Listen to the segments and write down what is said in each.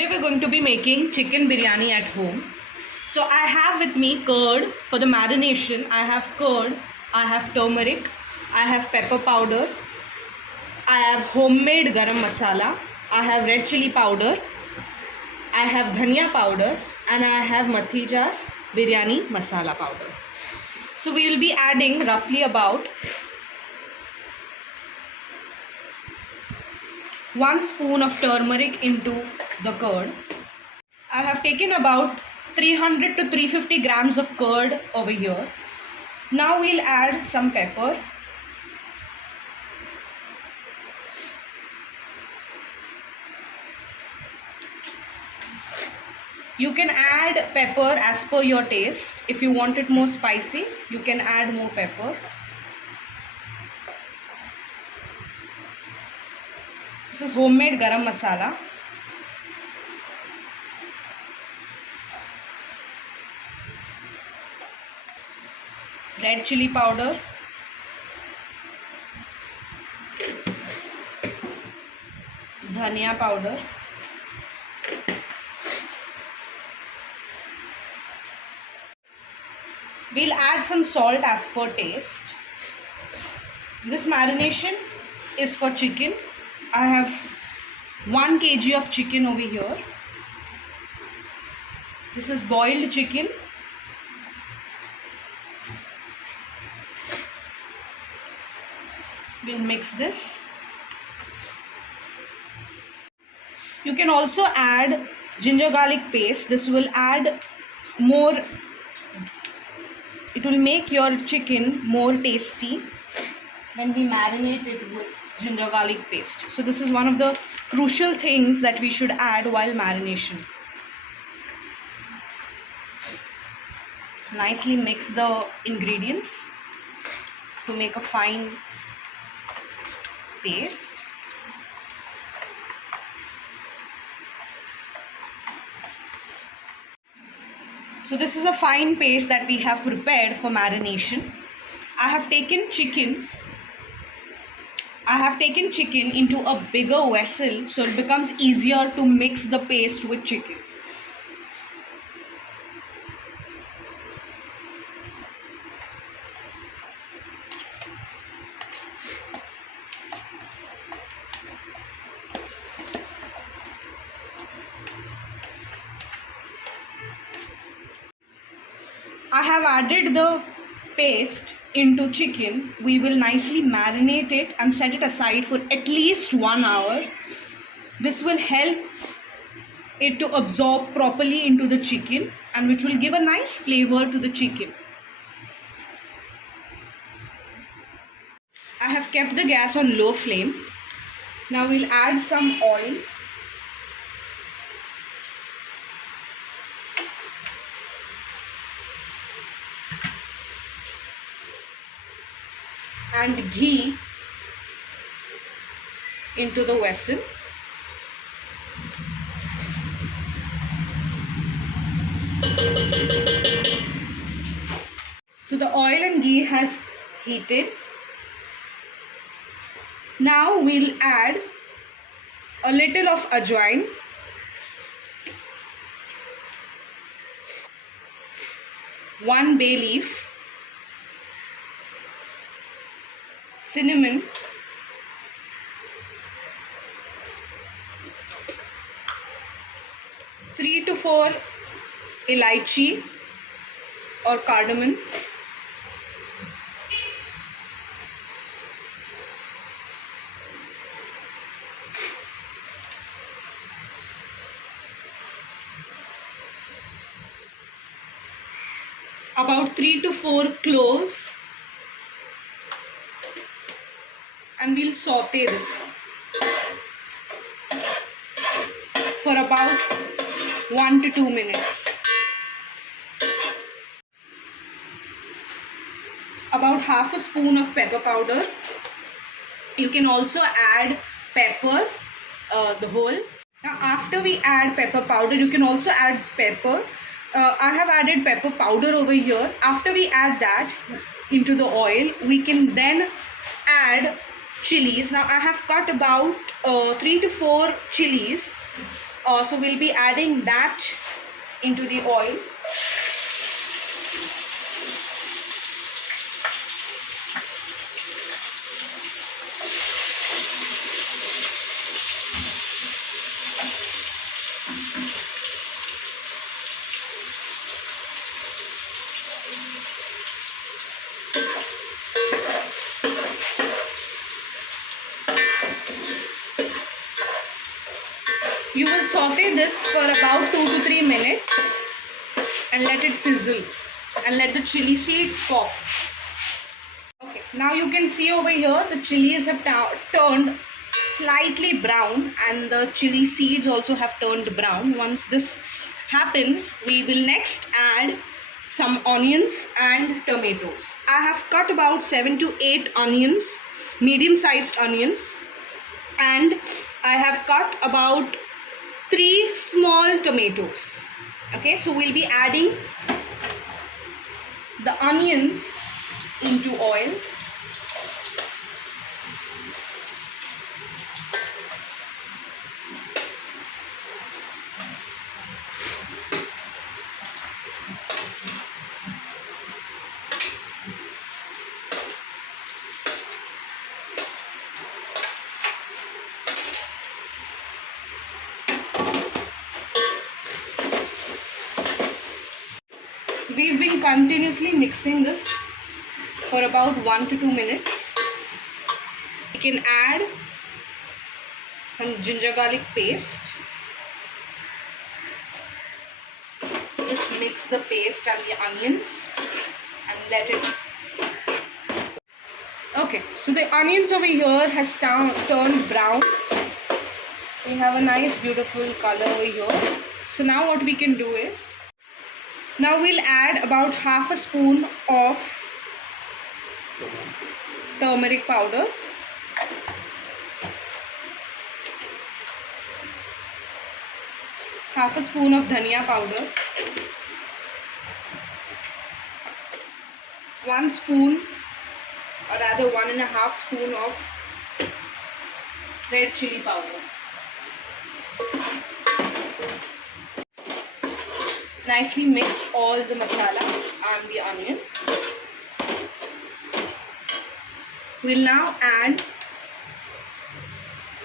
Today we're going to be making chicken biryani at home. So I have with me curd for the marination. I have curd, I have turmeric, I have pepper powder, I have homemade garam masala, I have red chili powder, I have dhania powder, and I have Mathija's biryani masala powder. So we will be adding roughly about 1 spoon of turmeric into the curd. I have taken about 300 to 350 grams of curd over here. Now we'll add some pepper. You can add pepper as per your taste. If you want it more spicy, you can add more pepper. This is homemade garam masala. Red chili powder. Dhania powder. We'll add some salt as per taste. This marination is for chicken. I have 1 kg of chicken over here. This is boiled chicken. We'll mix this. You can also add ginger garlic paste. This will add more, it will make your chicken more tasty when we marinate it with ginger garlic paste. So this is one of the crucial things that we should add while marination. Nicely mix the ingredients to make a fine paste. So this is a fine paste that we have prepared for marination. I have taken chicken into a bigger vessel so it becomes easier to mix the paste with chicken. I have added the paste into chicken. We will nicely marinate it and set it aside for at least 1 hour. This will help it to absorb properly into the chicken and which will give a nice flavor to the chicken. I have kept the gas on low flame. Now we'll add some oil. And ghee into the vessel. So the oil and ghee has heated. Now we'll add a little of ajwain, one bay leaf, cinnamon, three to 4 elaichi or cardamom, about 3 to 4 cloves, and we'll saute this for about 1 to 2 minutes. About half a spoon of pepper powder. You can also add pepper, the whole. Now after we add pepper powder, you can also add pepper. I have added pepper powder over here. After we add that into the oil, we can then add chilies. Now I have cut about 3 to 4 chilies So we'll be adding that into the oil. You will saute this for about 2 to 3 minutes and let it sizzle and let the chili seeds pop. Okay, now you can see over here the chilies have turned slightly brown and the chili seeds also have turned brown. Once this happens, we will next add some onions and tomatoes. I have cut about 7 to 8 onions, medium sized onions, and I have cut about 3 small tomatoes. Okay, so we'll be adding the onions into oil. We've been continuously mixing this for about 1 to 2 minutes. We can add some ginger garlic paste. Just mix the paste and the onions and let it. Okay, so the onions over here has turned brown. We have a nice beautiful color over here. So now what we can do is, now we'll add about half a spoon of turmeric powder, half a spoon of dhania powder, 1 spoon or rather 1.5 spoon of red chili powder. Nicely mix all the masala and the onion. We'll now add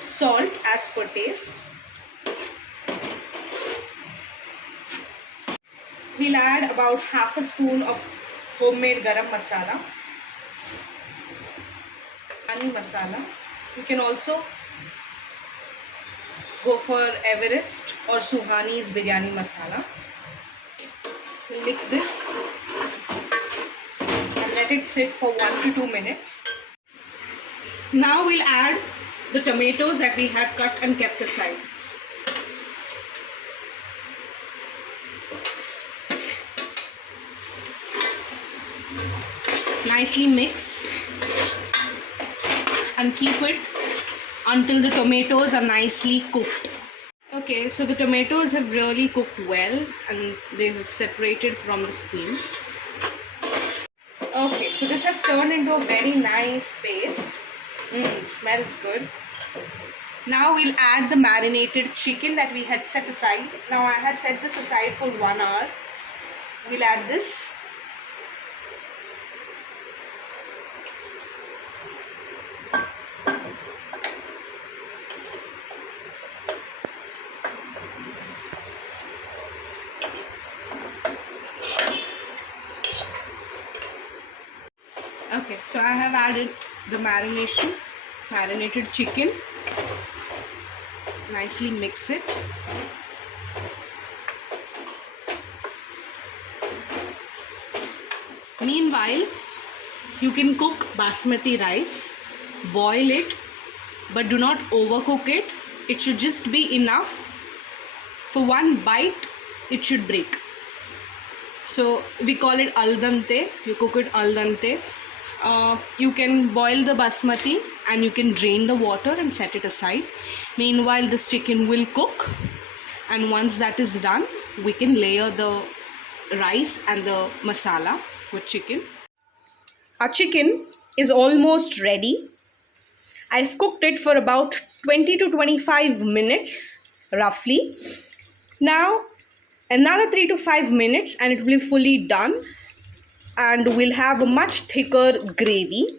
salt as per taste. We'll add about half a spoon of homemade garam masala, biryani masala. You can also go for Everest or Suhani's biryani masala. We'll mix this and let it sit for 1 to 2 minutes. Now we'll add the tomatoes that we had cut and kept aside. Nicely mix and keep it until the tomatoes are nicely cooked. Okay, so the tomatoes have really cooked well and they have separated from the skin. Okay, so this has turned into a very nice paste. Smells good. Now we'll add the marinated chicken that we had set aside. Now I had set this aside for 1 hour. We'll add this. Okay, so I have added the marinated chicken. Nicely mix it. Meanwhile, you can cook basmati rice, boil it, but do not overcook it. It should just be enough. For 1 bite, it should break. So we call it al dente. You cook it al dente. You can boil the basmati and you can drain the water and set it aside. Meanwhile, this chicken will cook, and once that is done, we can layer the rice and the masala for chicken. Our chicken is almost ready. I've cooked it for about 20 to 25 minutes roughly. Now another 3 to 5 minutes and it will be fully done, and we'll have a much thicker gravy.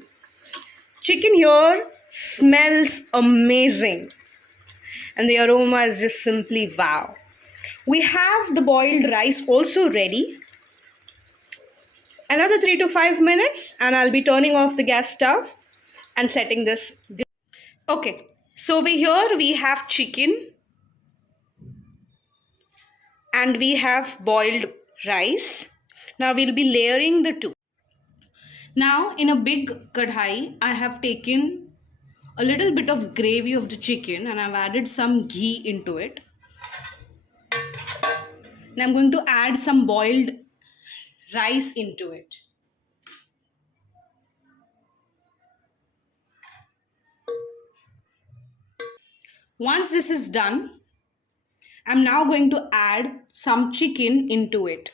Chicken here smells amazing and the aroma is just simply wow. We have the boiled rice also ready. Another 3 to 5 minutes and I'll be turning off the gas stove and setting this. Okay, so we have chicken and we have boiled rice. Now we'll be layering the two. Now in a big kadhai, I have taken a little bit of gravy of the chicken and I've added some ghee into it. And I'm going to add some boiled rice into it. Once this is done, I'm now going to add some chicken into it.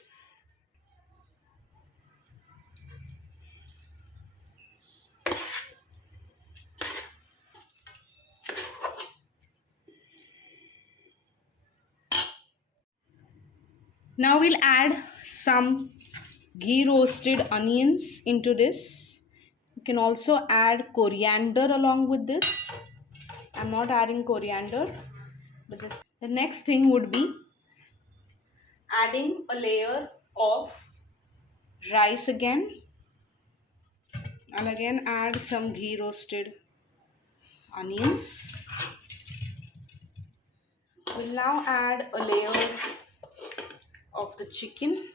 Now we'll add some ghee roasted onions into this. You can also add coriander along with this. I'm not adding coriander, but the next thing would be adding a layer of rice again, and again add some ghee roasted onions. We'll now add a layer of the chicken.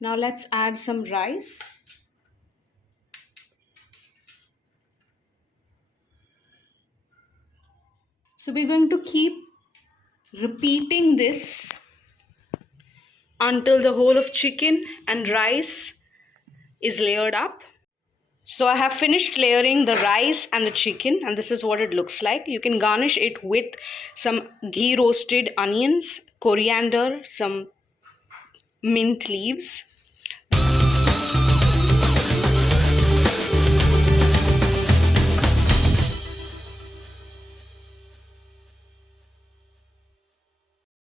Now let's add some rice. So we're going to keep repeating this until the whole of chicken and rice is layered up. So I have finished layering the rice and the chicken, and this is what it looks like. You can garnish it with some ghee roasted onions, coriander, some mint leaves.